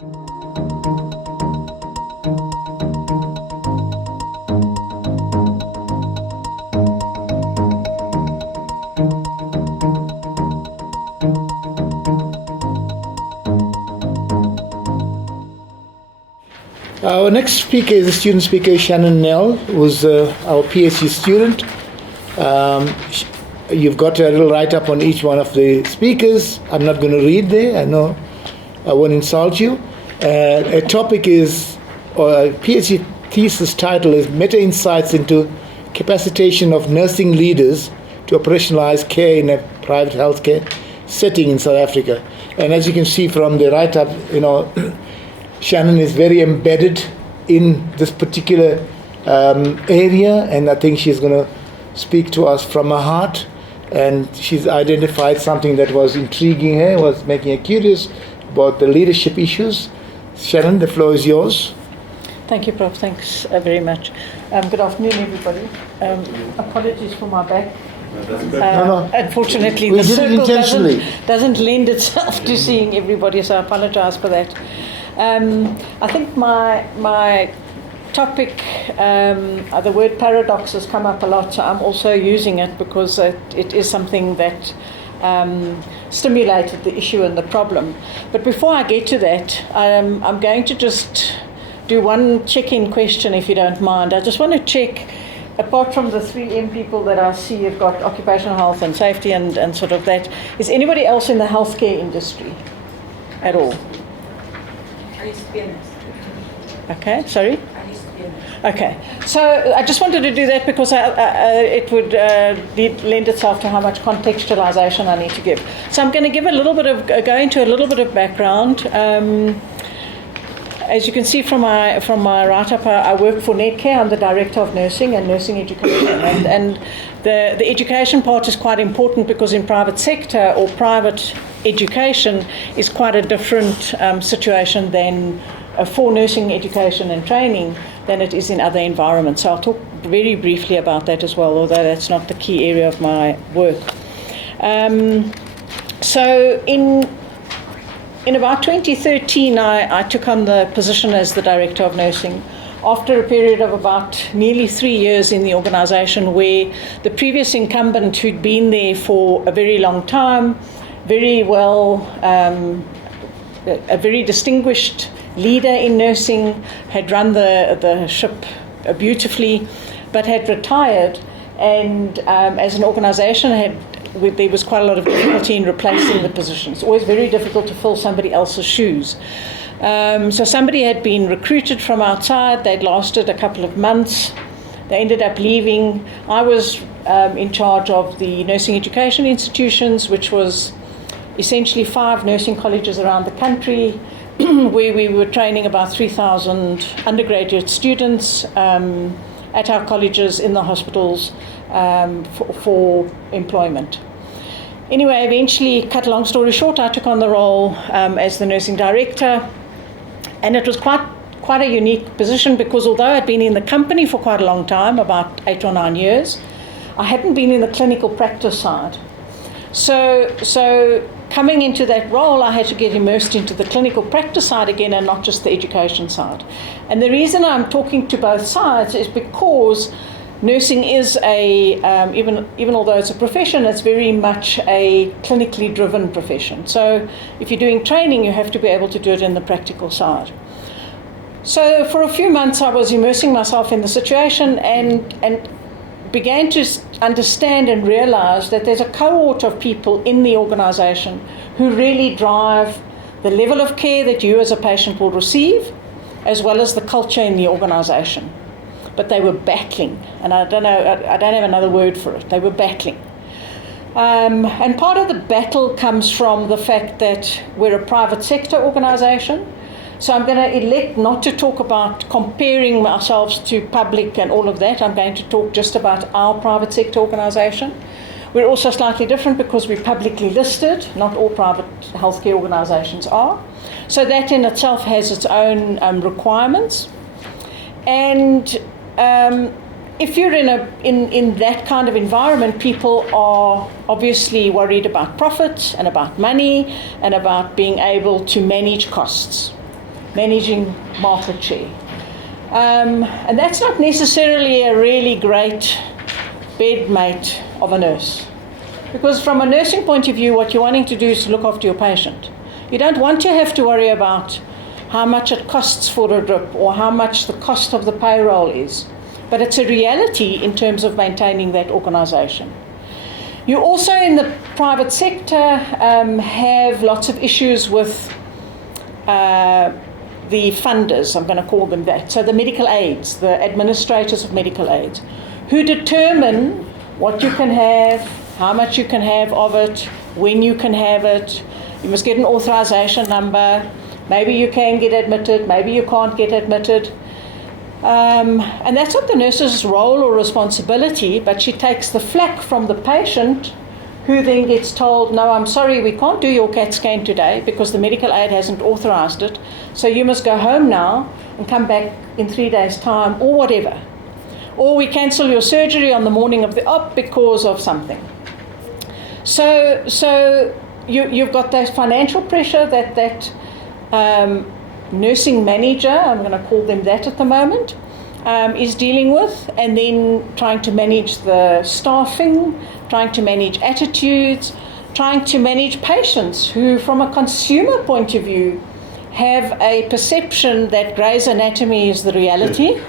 Our next speaker is a student speaker, Shannon Nell, who's our PhD student. You've got a little write-up on each one of the speakers. I'm not going to read there. I know I won't insult you. A topic is, or a PhD thesis title is Meta-Insights into Capacitation of Nursing Leaders to Operationalize Care in a Private Healthcare Setting in South Africa. And as you can see from the write-up, Shannon is very embedded in this particular area, and I think she's going to speak to us from her heart. And she's identified something that was intriguing her, was making her curious about the leadership issues. Shannon, the floor is yours. Thank you, Prof. Thanks very much. Good afternoon, everybody. Apologies for my back. No. Unfortunately, We the did it circle doesn't lend itself to seeing everybody, so I apologize for that. I think my topic, the word paradox has come up a lot, so I'm also using it because it is something that stimulated the issue and the problem. But before I get to that, I'm going to just do one check-in question, if you don't mind. I just want to check, apart from the 3M people that I see have got occupational health and safety and sort of that, is anybody else in the healthcare industry at all? I used to be a nurse. Okay, sorry? I used to be a nurse. Okay, so I just wanted to do that because it would lend itself to how much contextualization I need to give. So I'm going to give go into a little bit of background. As you can see from my write-up, I work for Netcare. I'm the Director of Nursing and Nursing Education. And the education part is quite important because in private sector or private education is quite a different situation than for nursing education and training than it is in other environments. So I'll talk very briefly about that as well, although that's not the key area of my work. So in about 2013, I took on the position as the Director of Nursing after a period of about nearly 3 years in the organisation where the previous incumbent, who'd been there for a very long time, very well, a very distinguished leader in nursing, had run the ship beautifully, but had retired, and as an organisation there was quite a lot of difficulty in replacing the position. It's always very difficult to fill somebody else's shoes. So somebody had been recruited from outside. They'd lasted a couple of months. They ended up leaving. I was in charge of the nursing education institutions, which was essentially 5 nursing colleges around the country, where we were training about 3,000 undergraduate students at our colleges, in the hospitals, for employment. Anyway, eventually, cut a long story short, I took on the role as the nursing director, and it was quite a unique position because although I'd been in the company for quite a long time, about 8 or 9 years, I hadn't been in the clinical practice side. So coming into that role, I had to get immersed into the clinical practice side again and not just the education side. And the reason I'm talking to both sides is because nursing is even although it's a profession, it's very much a clinically driven profession. So if you're doing training, you have to be able to do it in the practical side. So for a few months, I was immersing myself in the situation and began to understand and realize that there's a cohort of people in the organization who really drive the level of care that you as a patient will receive, as well as the culture in the organization. But they were battling, and I don't have another word for it. They were battling. And part of the battle comes from the fact that we're a private sector organization. So I'm going to elect not to talk about comparing ourselves to public and all of that. I'm going to talk just about our private sector organisation. We're also slightly different because we're publicly listed. Not all private healthcare organisations are. So that in itself has its own requirements. And if you're in that kind of environment, people are obviously worried about profits and about money and about being able to manage costs. managing market share. And that's not necessarily a really great bedmate of a nurse. Because from a nursing point of view, what you're wanting to do is to look after your patient. You don't want to have to worry about how much it costs for a drip or how much the cost of the payroll is. But it's a reality in terms of maintaining that organisation. You also in the private sector have lots of issues with the funders, I'm going to call them that. So the medical aids, the administrators of medical aids, who determine what you can have, how much you can have of it, when you can have it. You must get an authorization number. Maybe you can get admitted, maybe you can't get admitted. And that's not the nurse's role or responsibility, but she takes the flak from the patient, who then gets told, no, I'm sorry, we can't do your CAT scan today because the medical aid hasn't authorized it, so you must go home now and come back in 3 days' time, or whatever. Or we cancel your surgery on the morning of the op because of something. So you've got that financial pressure that nursing manager, I'm going to call them that at the moment, is dealing with, and then trying to manage the staffing, trying to manage attitudes, trying to manage patients who, from a consumer point of view, have a perception that Grey's Anatomy is the reality,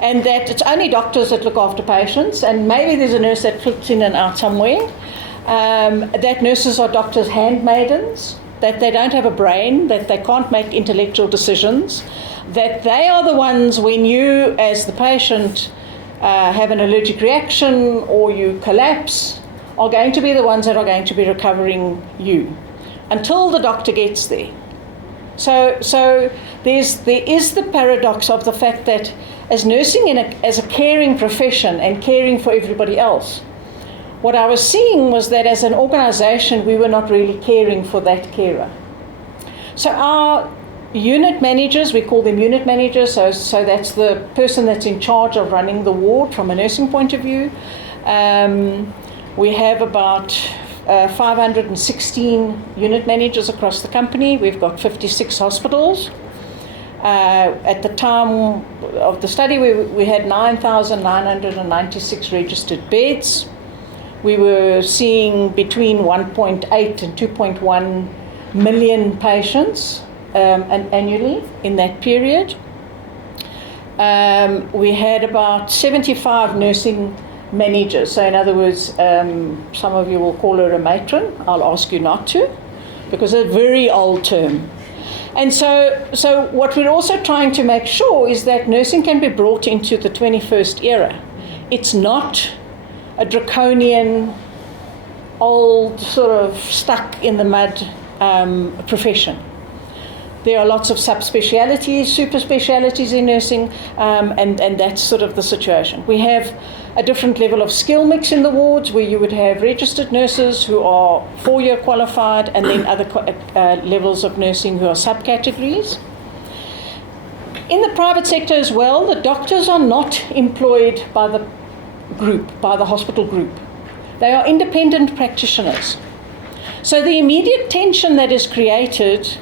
and that it's only doctors that look after patients, and maybe there's a nurse that flips in and out somewhere, that nurses are doctors' handmaidens, that they don't have a brain, that they can't make intellectual decisions, that they are the ones when you, as the patient, have an allergic reaction or you collapse, are going to be the ones that are going to be recovering you until the doctor gets there. So there is the paradox of the fact that as nursing as a caring profession and caring for everybody else, what I was seeing was that as an organisation we were not really caring for that carer. So our unit managers, we call them unit managers, so that's the person that's in charge of running the ward from a nursing point of view. We have about 516 unit managers across the company. We've got 56 hospitals. At the time of the study, we had 9,996 registered beds. We were seeing between 1.8 and 2.1 million patients annually in that period. We had about 75 nursing managers. So in other words, some of you will call her a matron. I'll ask you not to, because it's a very old term. And so what we're also trying to make sure is that nursing can be brought into the 21st era. It's not a draconian, old, sort of stuck in the mud profession. There are lots of subspecialities, super specialities in nursing, and that's sort of the situation. We have a different level of skill mix in the wards, where you would have registered nurses who are 4-year qualified, and then other levels of nursing who are subcategories. In the private sector as well, the doctors are not employed by the group, by the hospital group. They are independent practitioners. So the immediate tension that is created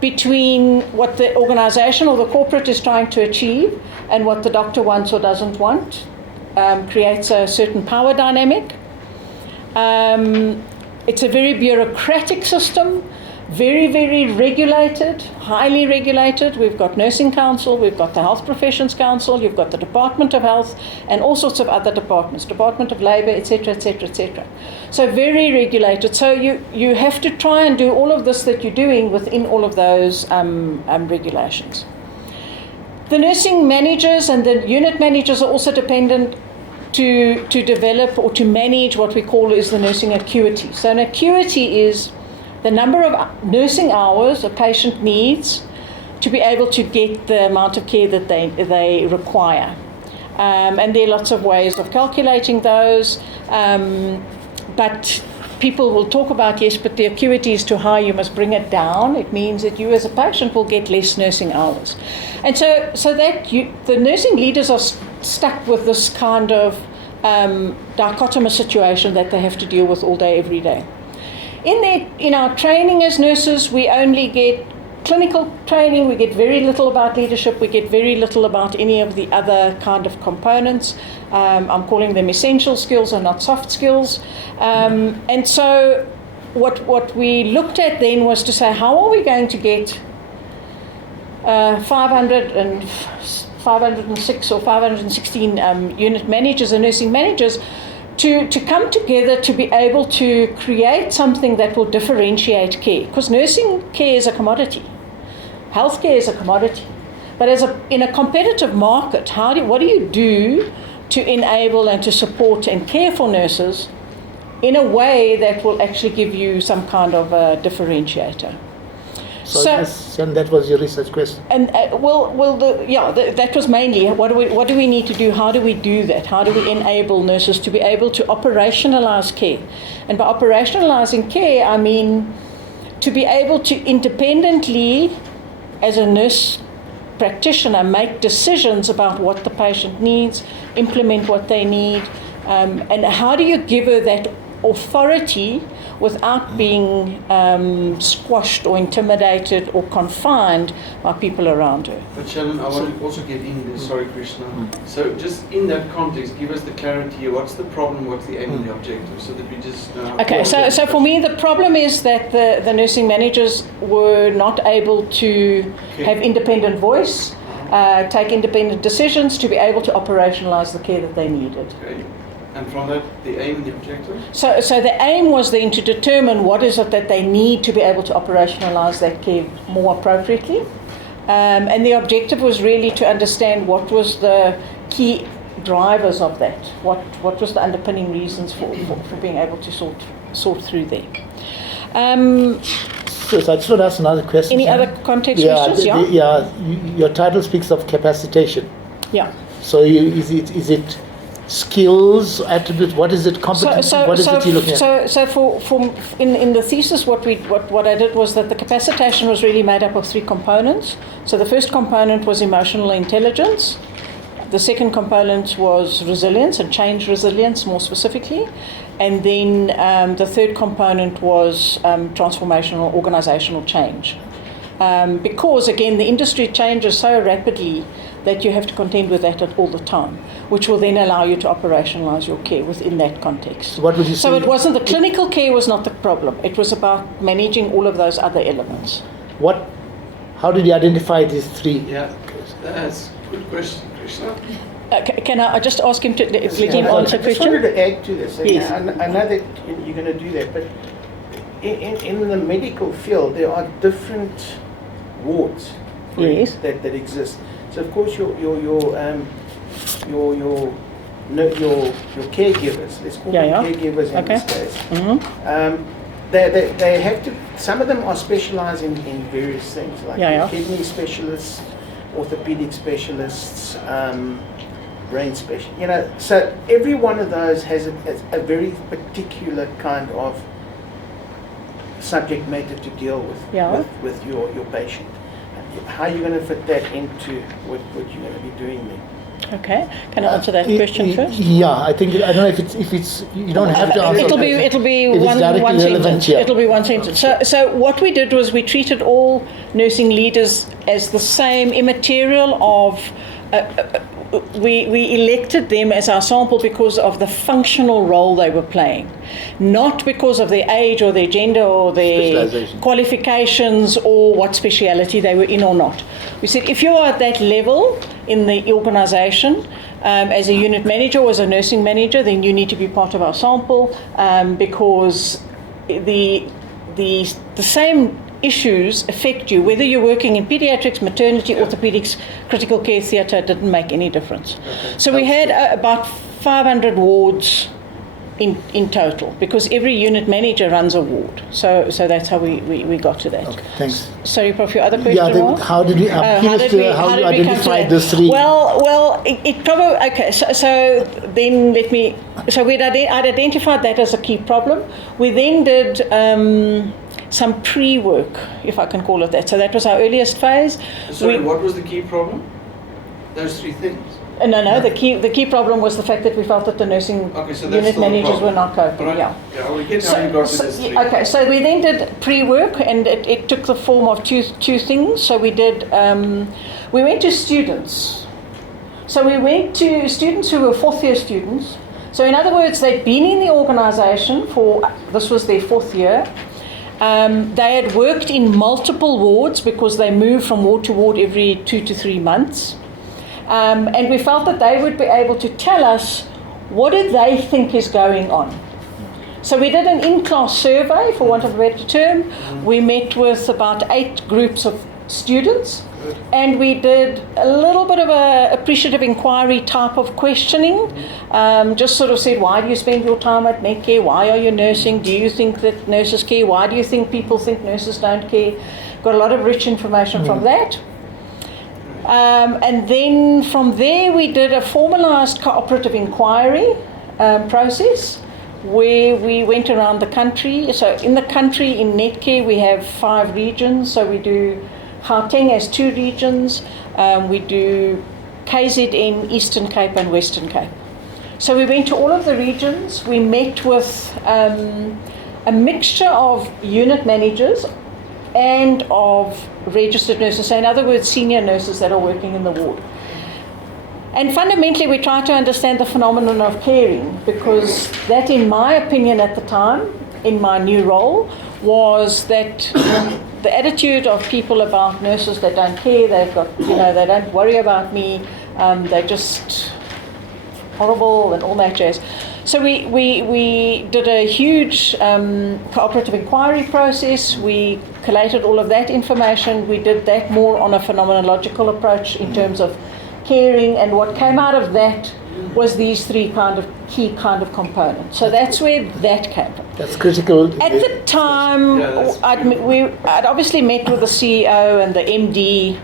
between what the organisation or the corporate is trying to achieve and what the doctor wants or doesn't want creates a certain power dynamic. It's a very bureaucratic system, very, very regulated, highly regulated. We've got Nursing Council, we've got the Health Professions Council, you've got the Department of Health and all sorts of other departments, Department of Labour, etc., etc., etc. So very regulated. So you have to try and do all of this that you're doing within all of those regulations. The nursing managers and the unit managers are also dependent to develop or to manage what we call is the nursing acuity. So an acuity is the number of nursing hours a patient needs to be able to get the amount of care that they require. And there are lots of ways of calculating those, but people will talk about, yes, but the acuity is too high, you must bring it down. It means that you as a patient will get less nursing hours. And so that the nursing leaders are stuck with this kind of dichotomous situation that they have to deal with all day, every day. In our training as nurses, we only get clinical training, we get very little about leadership, we get very little about any of the other kind of components. I'm calling them essential skills and not soft skills. And so what we looked at then was to say, how are we going to get 506 or 516 unit managers and nursing managers to come together to be able to create something that will differentiate care. Because nursing care is a commodity. Healthcare is a commodity. But in a competitive market, what do you do to enable and to support and care for nurses in a way that will actually give you some kind of a differentiator? And that was your research question. And that was mainly what do we need to do? How do we do that? How do we enable nurses to be able to operationalize care? And by operationalizing care, I mean to be able to independently, as a nurse practitioner, make decisions about what the patient needs, implement what they need, and how do you give her that authority without being squashed or intimidated or confined by people around her. But Shannon, I want to also get in there, sorry Krishna. So just in that context, give us the clarity, what's the problem, what's the aim and the objective, so that we just know. Okay, so for me the problem is that the nursing managers were not able to have independent voice, take independent decisions to be able to operationalize the care that they needed. Okay. And from that, the aim and the objective? So the aim was then to determine what is it that they need to be able to operationalize that care more appropriately. And the objective was really to understand what was the key drivers of that, what was the underpinning reasons for being able to sort through there. So I just want to ask another question. Any other context questions? Your title speaks of capacitation. Yeah. So is it skills, attributes? What is it? Competence? What is it you're looking at? So in the thesis, what I did was that the capacitation was really made up of three components. So the first component was emotional intelligence. The second component was resilience and change resilience, more specifically. And then the third component was transformational organizational change. Because again, the industry changes so rapidly that you have to contend with that all the time, which will then allow you to operationalize your care within that context. So what would you say? So it wasn't the clinical care was not the problem. It was about managing all of those other elements. How did you identify these three? Yeah, that's a good question, Krishna. Can I just ask him to let him answer the I just question? wanted to add to this. Yes. I know that you're going to do that, but in the medical field, there are different wards Yes. that exist. So of course your caregivers, let's call them caregivers in this case. Mm-hmm. They have to. Some of them are specialised in various things, like kidney specialists, orthopedic specialists, brain specialists. So every one of those has a very particular kind of subject matter to deal with your patient. How are you going to fit that into what you're going to be doing there? Okay, can I answer that question first? Yeah, I don't know if it's you don't have to answer. It'll be one sentence. Yeah. It'll be one sentence. So what we did was we treated all nursing leaders as the same immaterial of. We elected them as our sample because of the functional role they were playing, not because of their age or their gender or their qualifications or what speciality they were in or not. We said if you are at that level in the organisation as a unit manager or as a nursing manager, then you need to be part of our sample because the same issues affect you, whether you're working in pediatrics, maternity, orthopedics, critical care, theatre, it didn't make any difference. So we had about 500 wards in total, because every unit manager runs a ward. So that's how we got to that. Okay, thanks. Sorry, Prof, your other question was? How did you identify those three? Well, it probably, okay, so then I'd identified that as a key problem. We then did some pre-work, if I can call it that. So that was our earliest phase. Sorry, what was the key problem? Those three things? No. The key problem was the fact that we felt that the nursing Okay, so that's unit still a managers problem. were not coping. Right. Yeah. We get how you got to this. Okay, so we then did pre-work, and it took the form of two things. So we did. We went to students. So we went to students who were fourth-year students. So in other words, they'd been in the organisation this was their fourth year. They had worked in multiple wards because they moved from ward to ward every 2 to 3 months. And we felt that they would be able to tell us what do they think is going on. So we did an in-class survey, for want of a better term. We met with about 8 groups of students, and we did a little bit of a appreciative inquiry type of questioning. Just sort of said, why do you spend your time at Medcare? Why are you nursing? Do you think that nurses care? Why do you think people think nurses don't care? Got a lot of rich information from that. And then from there we did a formalised cooperative inquiry process where we went around the country. So in the country, in Netcare, we have 5 regions. So we do Gauteng has 2 regions. We do KZN, Eastern Cape and Western Cape. So we went to all of the regions. We met with a mixture of unit managers and of registered nurses. So in other words, senior nurses that are working in the ward. And fundamentally, we try to understand the phenomenon of caring, because that, in my opinion at the time, in my new role, was that the attitude of people about nurses that don't care, they've got, they don't worry about me, they're just horrible and all that jazz. So we did a huge cooperative inquiry process. We collated all of that information. We did that more on a phenomenological approach in terms of caring, and what came out of that was these 3 key components. So that's where that came from. That's critical. At the time, I'd obviously met with the CEO and the MD,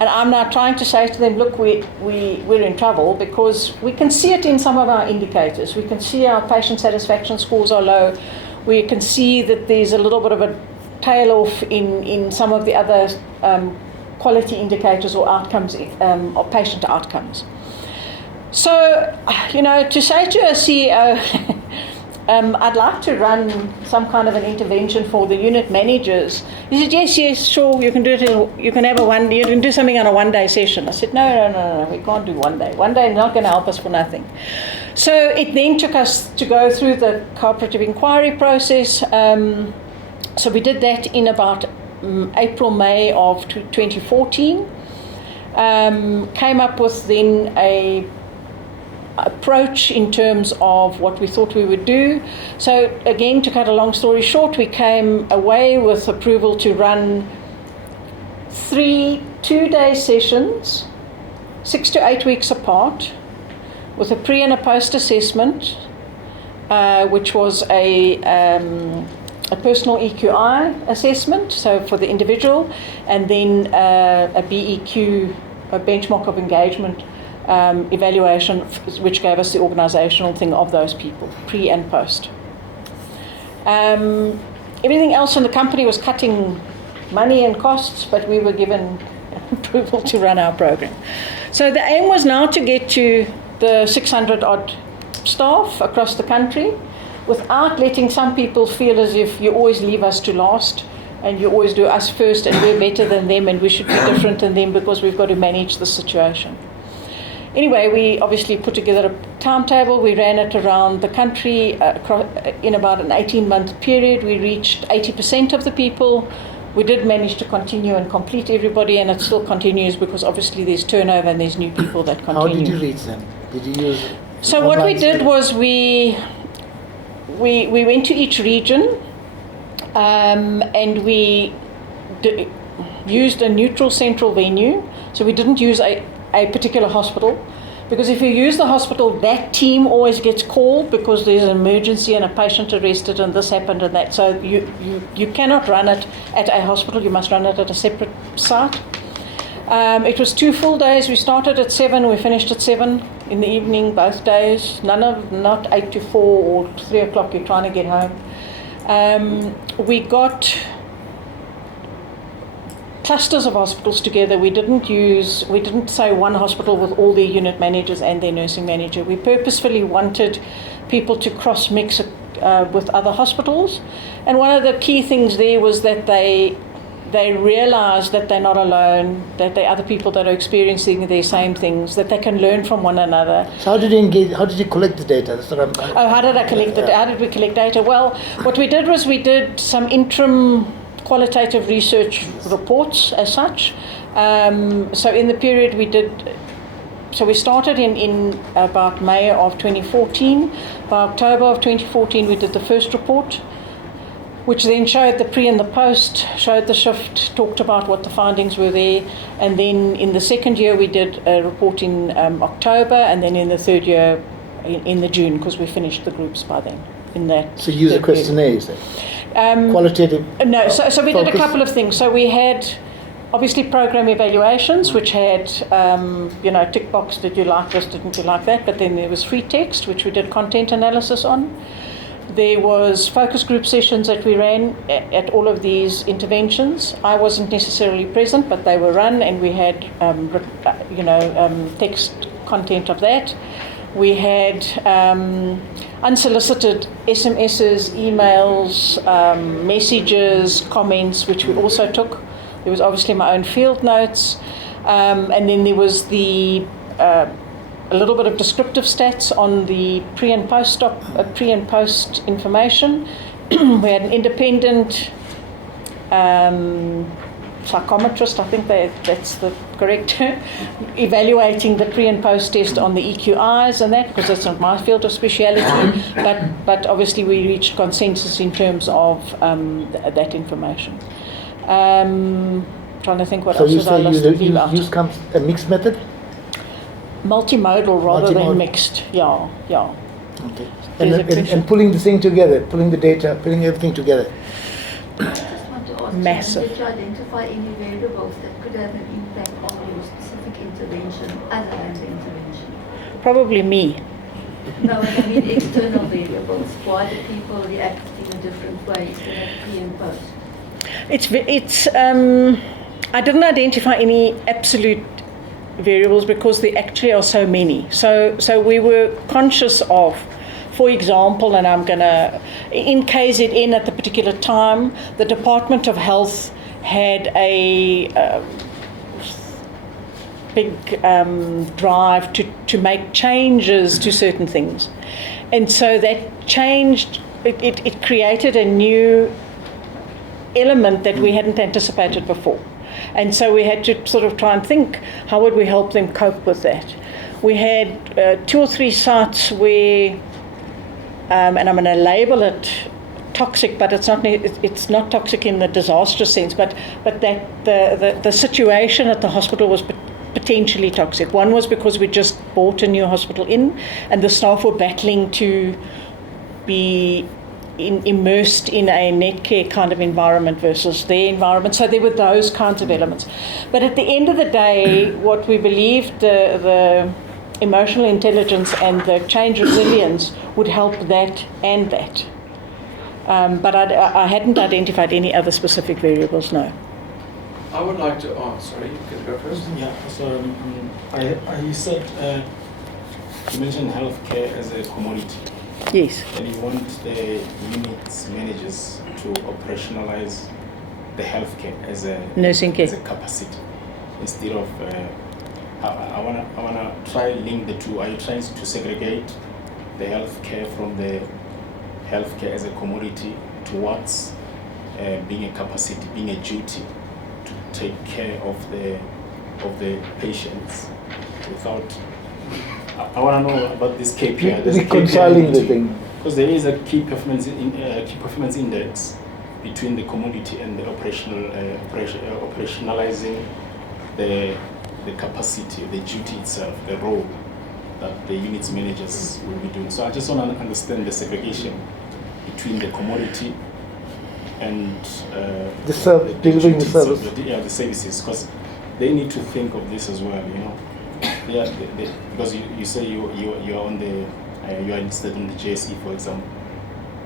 and I'm now trying to say to them, look, we're in trouble, because we can see it in some of our indicators. We can see our patient satisfaction scores are low. We can see that there's a little bit of a tail off in some of the other quality indicators or outcomes, or patient outcomes. So, to say to a CEO, I'd like to run some kind of an intervention for the unit managers. He said, yes, sure, you can do it. You can do something on a 1-day session. I said, no, we can't do 1 day. 1 day is not going to help us for nothing. So it then took us to go through the cooperative inquiry process. So we did that in about April, May of 2014. Came up with then a approach in terms of what we thought we would do. So again, to cut a long story short, we came away with approval to run 3 2-day sessions, 6 to 8 weeks apart, with a pre and a post assessment, which was a personal EQI assessment, so for the individual, and then a BEQ, a benchmark of engagement evaluation, which gave us the organisational thing of those people, pre and post. Everything else in the company was cutting money and costs, but we were given approval to run our program. So the aim was now to get to the 600 odd staff across the country, without letting some people feel as if you always leave us to last and you always do us first and we're better than them and we should be different than them because we've got to manage the situation. Anyway, we obviously put together a timetable. We ran it around the country in about an 18-month period. We reached 80% of the people. We did manage to continue and complete everybody, and it still continues because obviously there's turnover and there's new people that continue. How did you reach them? Did you use? So what we did was we went to each region and we used a neutral central venue. So we didn't use a particular hospital, because if you use the hospital, that team always gets called because there's an emergency and a patient arrested and this happened and that. So you cannot run it at a hospital, you must run it at a separate site. It was 2 full days. We started at 7, we finished at 7 in the evening, both days. Not 8 to 4 or 3 o'clock, you're trying to get home. We got clusters of hospitals together. We didn't say one hospital with all their unit managers and their nursing manager. We purposefully wanted people to cross-mix with other hospitals. And one of the key things there was that they realize that they're not alone, that there are other people that are experiencing the same things, that they can learn from one another. So how did you engage? How did you collect the data? That's what How did I collect it? How did we collect data? Well, what we did was we did some interim qualitative research reports as such. So in the period we started in about May of 2014. By October of 2014 we did the first report, which then showed the pre and the post, showed the shift, talked about what the findings were there. And then in the second year we did a report in October, and then in the third year in the June, because we finished the groups by then. So you use a questionnaire, you say? Qualitative? No, so we did a couple of things. So we had obviously program evaluations, which had, tick box, did you like this, didn't you like that? But then there was free text, which we did content analysis on. There was focus group sessions that we ran at all of these interventions. I wasn't necessarily present, but they were run, and we had, text content of that. We had unsolicited SMSs, emails, messages, comments, which we also took. There was obviously my own field notes, and then there was a little bit of descriptive stats on the pre and post information. We had an independent psychometrist, I think that's the correct term, evaluating the pre and post test on the EQIs and that, because that's not my field of speciality. but obviously we reached consensus in terms of that information. Trying to think what else was I lost to leave out. So you use a mixed method? Multimodal rather than mixed. Yeah. Okay. And pulling the thing together, pulling the data, pulling everything together. I just want to ask, Massive. did you identify any variables that could have an impact on your specific intervention other than the intervention? Probably me. No, I mean external variables. Why do people react in a different way to that pre and post? I didn't identify any absolute variables because there actually are so many. So we were conscious of, for example, and I'm going to, in KZN at the particular time, the Department of Health had a big drive to make changes to certain things. And so that changed, it created a new element that we hadn't anticipated before. And so we had to sort of try and think, how would we help them cope with that? We had 2 or 3 sites where, and I'm going to label it toxic, but it's not toxic in the disastrous sense, but that the situation at the hospital was potentially toxic. One was because we just bought a new hospital in, and the staff were battling to be immersed in a net care kind of environment versus their environment. So there were those kinds of elements. But at the end of the day, what we believed, the emotional intelligence and the change resilience would help that and that. But I hadn't identified any other specific variables, no. I would like to ask, sorry, you can go first. Yeah, so you said, you mentioned healthcare as a commodity. Yes. And you want the unit managers to operationalize the healthcare as a nursing care, as a capacity, instead of. I wanna try link the two. Are you trying to segregate the healthcare from the healthcare as a commodity towards being a capacity, being a duty to take care of the patients without? I want to know about this KPI. Reconciling the thing. Because there is a key performance index between the commodity and the operationalizing the capacity, the duty itself, the role that the units managers will be doing. So I just want to understand the segregation between the commodity and delivering the service. The services, because they need to think of this as well, you know. Because you say you are on the you are listed on the JSE, for example.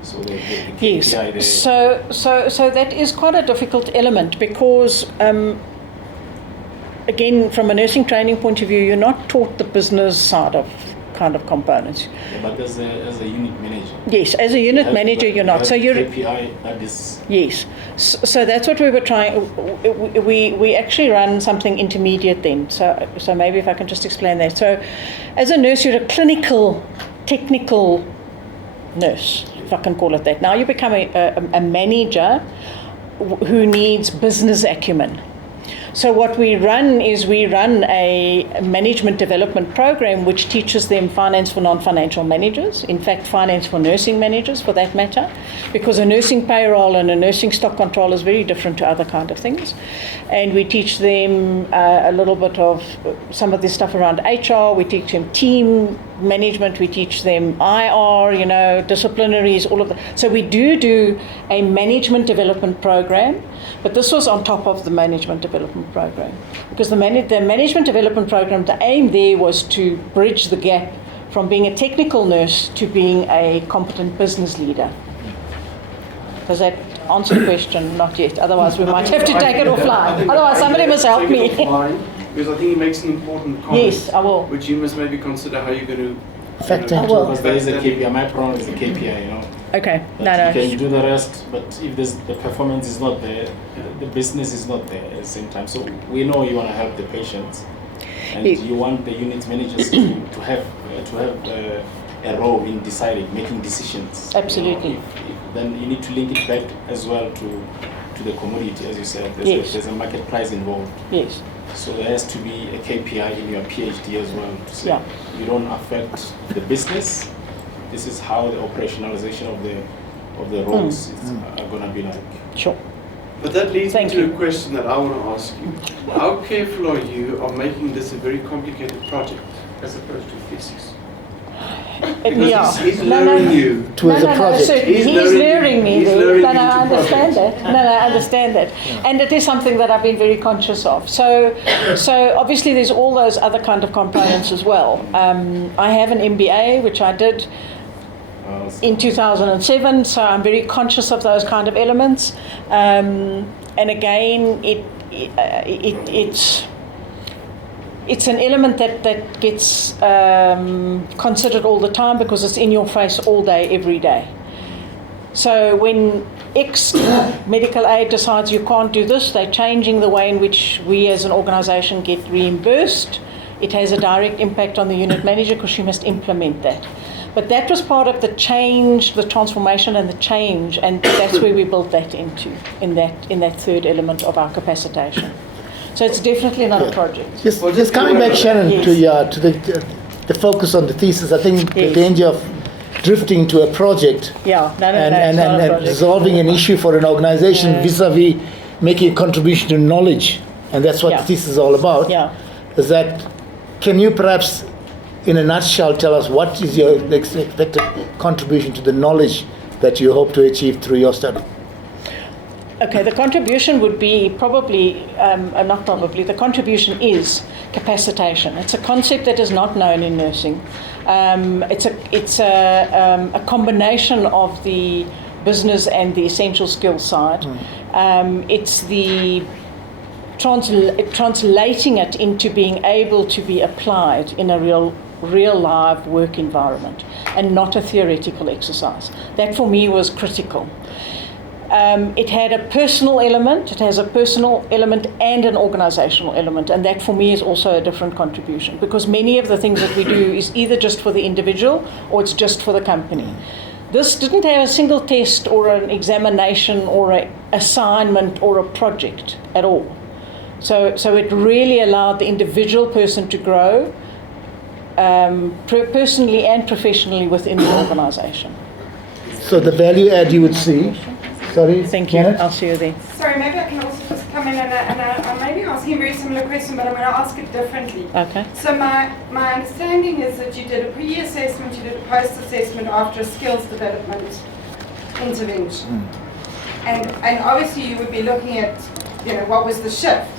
So the KPI yes. So that is quite a difficult element, because again, from a nursing training point of view, you're not taught the business side of kind of components. Yeah, but as a unit manager. Yes, as a unit manager, you're not. So you're KPI that is. Yes, so that's what we were trying. We actually run something intermediate then. So maybe if I can just explain that. So, as a nurse, you're a clinical, technical nurse, if I can call it that. Now you become a manager who needs business acumen. So what we run is a management development program which teaches them finance for non-financial managers, in fact finance for nursing managers for that matter, because a nursing payroll and a nursing stock control is very different to other kind of things. And we teach them a little bit of some of this stuff around HR, we teach them team management, we teach them IR, disciplinaries, all of that. So we do a management development program, but this was on top of the management development program. Because the management development program, the aim there was to bridge the gap from being a technical nurse to being a competent business leader. Does that answer the question? Not yet. Otherwise, we might have to take it offline. Otherwise, somebody must help me. Because I think it makes an important comment. Yes, I will. Which you must maybe consider how you're going to Factor into will. Because there is a KPI. My problem is the KPI, Okay. But you can do the rest, but if the performance is not there, the business is not there at the same time. So we know you want to help the patients, and you want the unit managers to have a role in deciding, making decisions. Absolutely. Then you need to link it back as well to the commodity, as you said. There's a market price involved. Yes. So there has to be a KPI in your PhD as well to say you don't affect the business. This is how the operationalization of the roles are going to be like. Sure. But that leads me Thank to you. a question that I want to ask you. How careful are you of making this a very complicated project as opposed to thesis? Because he's luring you towards a project. So he's luring me he's there. luring No, you I to understand projects. that. No, I understand that. And it is something that I've been very conscious of. So obviously there's all those other kind of components as well. I have an MBA, which I did in 2007, so I'm very conscious of those kind of elements. And again, it's an element that gets considered all the time because it's in your face all day, every day. So when X medical aid decides you can't do this, they're changing the way in which we as an organisation get reimbursed. It has a direct impact on the unit manager because she must implement that. But that was part of the change, the transformation and the change, and that's where we built that into, in that third element of our capacitation. So it's definitely not a project. Just coming back, Shannon, to the focus on the thesis. I think the danger of drifting to a project and resolving an issue for an organization vis-a-vis making a contribution to knowledge, and that's what the thesis is all about. Is that, can you perhaps, in a nutshell, tell us what is your expected contribution to the knowledge that you hope to achieve through your study? Okay, the contribution would be the contribution is capacitation. It's a concept that is not known in nursing. It's a combination of the business and the essential skills side. It's the translating it into being able to be applied in a real live work environment and not a theoretical exercise. That for me was critical. It had a personal element, it has a personal element and an organizational element, and that for me is also a different contribution, because many of the things that we do is either just for the individual or it's just for the company. This didn't have a single test or an examination or an assignment or a project at all. So it really allowed the individual person to grow personally and professionally within the organization. So the value add you would see. Sorry, thank you. Janet? I'll see you there. Sorry, maybe I can also just come in and I'm maybe asking a very similar question, but I'm going to ask it differently. Okay. So my understanding is that you did a pre-assessment, you did a post-assessment after a skills development intervention. And obviously you would be looking at, what was the shift.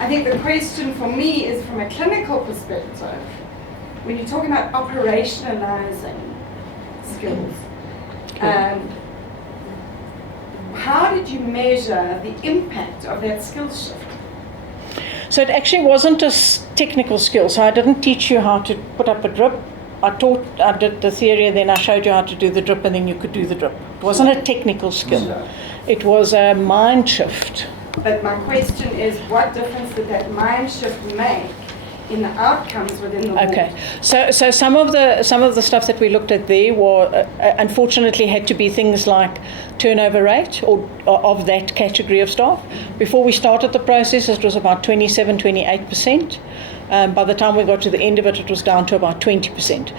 I think the question for me is from a clinical perspective, when you're talking about operationalizing skills, how did you measure the impact of that skills shift? So it actually wasn't a technical skill. So I didn't teach you how to put up a drip. I did the theory, and then I showed you how to do the drip, and then you could do the drip. It wasn't a technical skill. It was a mind shift. But my question is, what difference did that mind shift make in the outcomes within the ward? Okay, so some of the stuff that we looked at there were unfortunately had to be things like turnover rate or of that category of staff. Before we started the process, it was about 27-28%. By the time we got to the end of it, it was down to about 20%.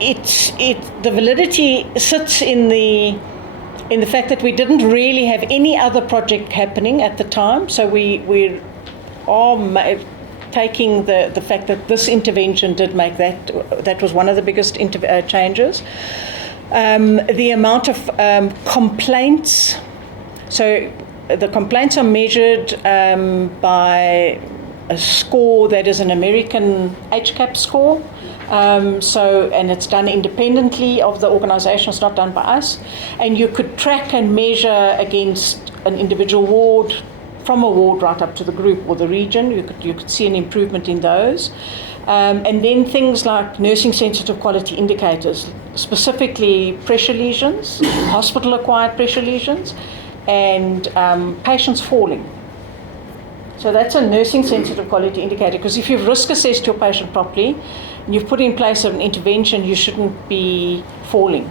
The validity sits in the fact that we didn't really have any other project happening at the time, so we are taking the fact that this intervention did make that was one of the biggest changes. The amount of complaints, so the complaints are measured by a score that is an American HCAP score. And it's done independently of the organisation, it's not done by us. And you could track and measure against an individual ward, from a ward right up to the group or the region. You could see an improvement in those. And then things like nursing sensitive quality indicators, specifically pressure lesions, hospital acquired pressure lesions, and patients falling. So that's a nursing sensitive quality indicator, because if you've risk assessed your patient properly and you've put in place an intervention, you shouldn't be falling.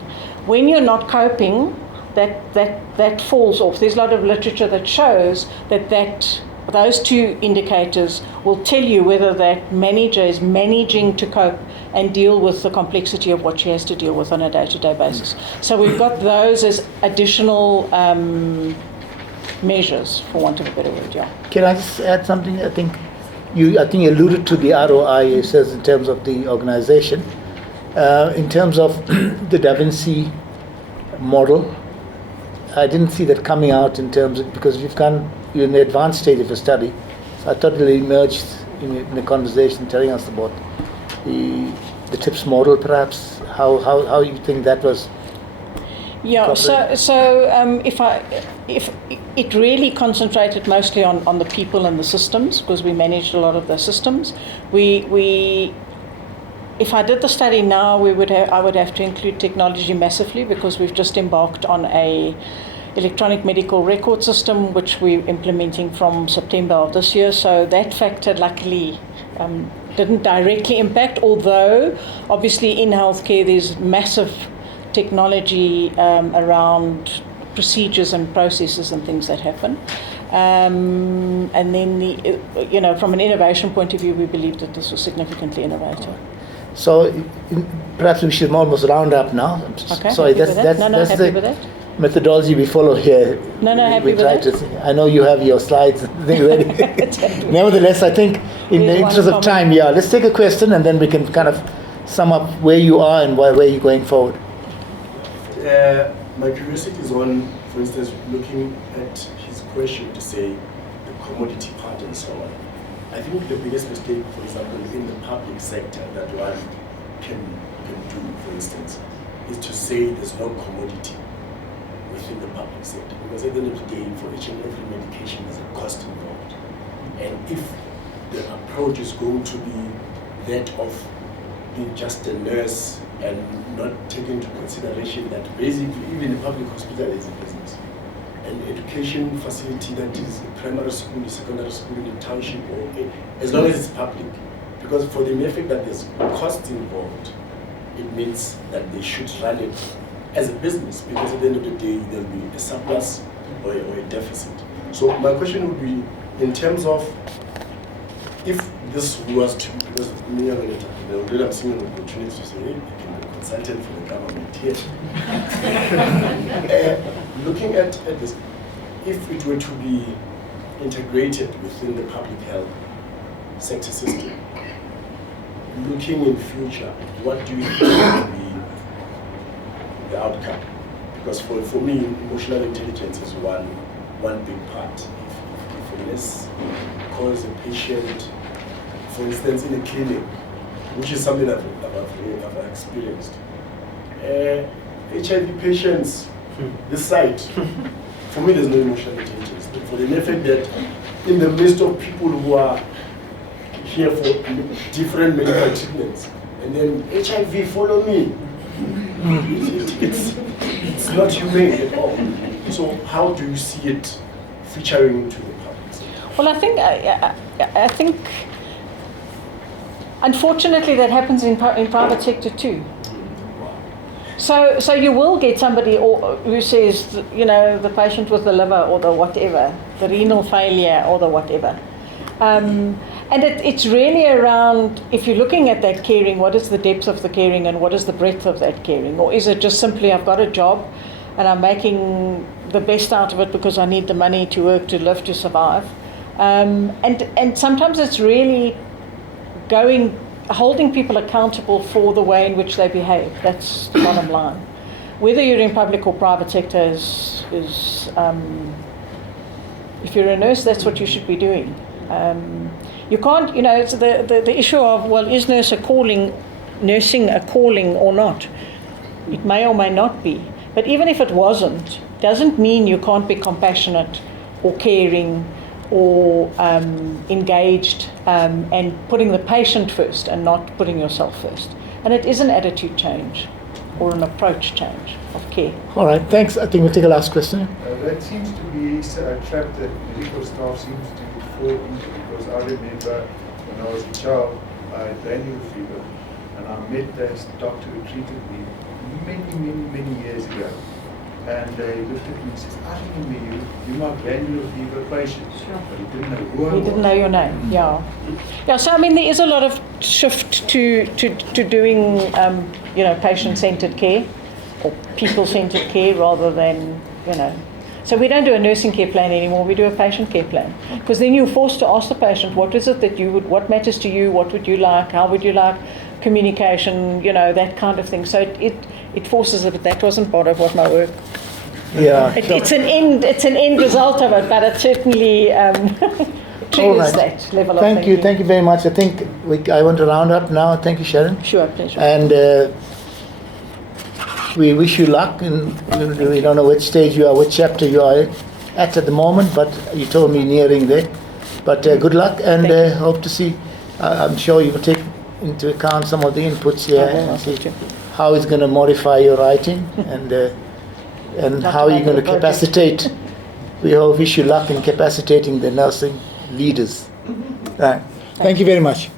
When you're not coping, that falls off. There's a lot of literature that shows that those two indicators will tell you whether that manager is managing to cope and deal with the complexity of what she has to deal with on a day-to-day basis. So we've got those as additional measures, for want of a better word, yeah. Can I just add something? I think you alluded to the ROI, it says, in terms of the organization. In terms of the DaVinci model, I didn't see that coming out in terms of, because you're in the advanced stage of the study. So I thought it emerged in the conversation telling us about the TIPS model, perhaps, how you think that was. Yeah, so if it really concentrated mostly on the people and the systems, because we managed a lot of the systems. If I did the study now, I would have to include technology massively, because we've just embarked on a electronic medical record system, which we're implementing from September of this year. So that factor luckily didn't directly impact, although obviously in healthcare there's massive technology around procedures and processes and things that happen. And then from an innovation point of view, we believe that this was significantly innovative. So perhaps we should almost round up now. Okay. Sorry, that's happy with that. Methodology we follow here. Happy with that. I know you have your slides ready. Nevertheless, I think in the interest of time, let's take a question and then we can kind of sum up where you are and where you're going forward. My curiosity is on, for instance, looking at his question to say the commodity part and so on. I think the biggest mistake, for example, in the public sector that one can do, for instance, is to say there's no commodity within the public sector. Because at the end of the day, for each and every medication, there's a cost involved. And if the approach is going to be that of being just a nurse and not taking into consideration that basically even a public hospital is a business. An education facility that is a primary school, secondary school in a township, or as long as it's public. Because for the mere fact that there's cost involved, it means that they should run it as a business, because at the end of the day, there'll be a surplus or a deficit. So my question would be, in terms of, if this was to, because I'm seeing an opportunity to say, hey, I can be a consultant for the government here. Looking at this, if it were to be integrated within the public health sector system, looking in future, what do you think will be the outcome? Because for me, emotional intelligence is one big part. If a nurse calls a patient, for instance, in a clinic, which is something I've experienced, HIV patients, this side, for me there's no emotional intelligence. But for the mere fact that in the midst of people who are here for different medical treatments. And then HIV, follow me. It's not humane at all. So how do you see it featuring into the public sector? Well, I think unfortunately that happens in private sector too. So you will get somebody who says, the patient with the liver or the whatever, the renal failure or the whatever. And it's really around, if you're looking at that caring, what is the depth of the caring and what is the breadth of that caring? Or is it just simply, I've got a job and I'm making the best out of it because I need the money to work, to live, to survive? And sometimes it's really holding people accountable for the way in which they behave. That's the bottom line. Whether you're in public or private sector is if you're a nurse, that's what you should be doing. You can't, it's the issue of, well, is nursing a calling or not? It may or may not be. But even if it wasn't, doesn't mean you can't be compassionate or caring or engaged and putting the patient first and not putting yourself first. And it is an attitude change or an approach change of care. All right, thanks. I think we'll take a last question. That seems to be a trap that medical staff seems to fall into, because I remember when I was a child, I had glandular fever, and I met this doctor who treated me many years ago. And they looked at me and said, I remember you, you're my glandular fever patient. Sure. But he didn't know who I was. He didn't know your name, yeah. Yeah, so there is a lot of shift to doing, patient-centered care or people-centered care rather than, So we don't do a nursing care plan anymore, we do a patient care plan. Because then you're forced to ask the patient, what is it that what matters to you, what would you like, how would you like communication, that kind of thing. So it forces it, but that wasn't part of what my work. Yeah. It's an end result of it, but it certainly triggers that level of thinking. Thank you very much. I think I want to round up now. Thank you, Sharon. Sure, pleasure. And we wish you luck, and we don't know which stage you are, which chapter you are at the moment, but you told me nearing there. But good luck, and hope to see. I'm sure you will take into account some of the inputs here and see how it's going to modify your writing and how you're going to capacitate. We wish you luck in capacitating the nursing leaders. Right. Thank you very much.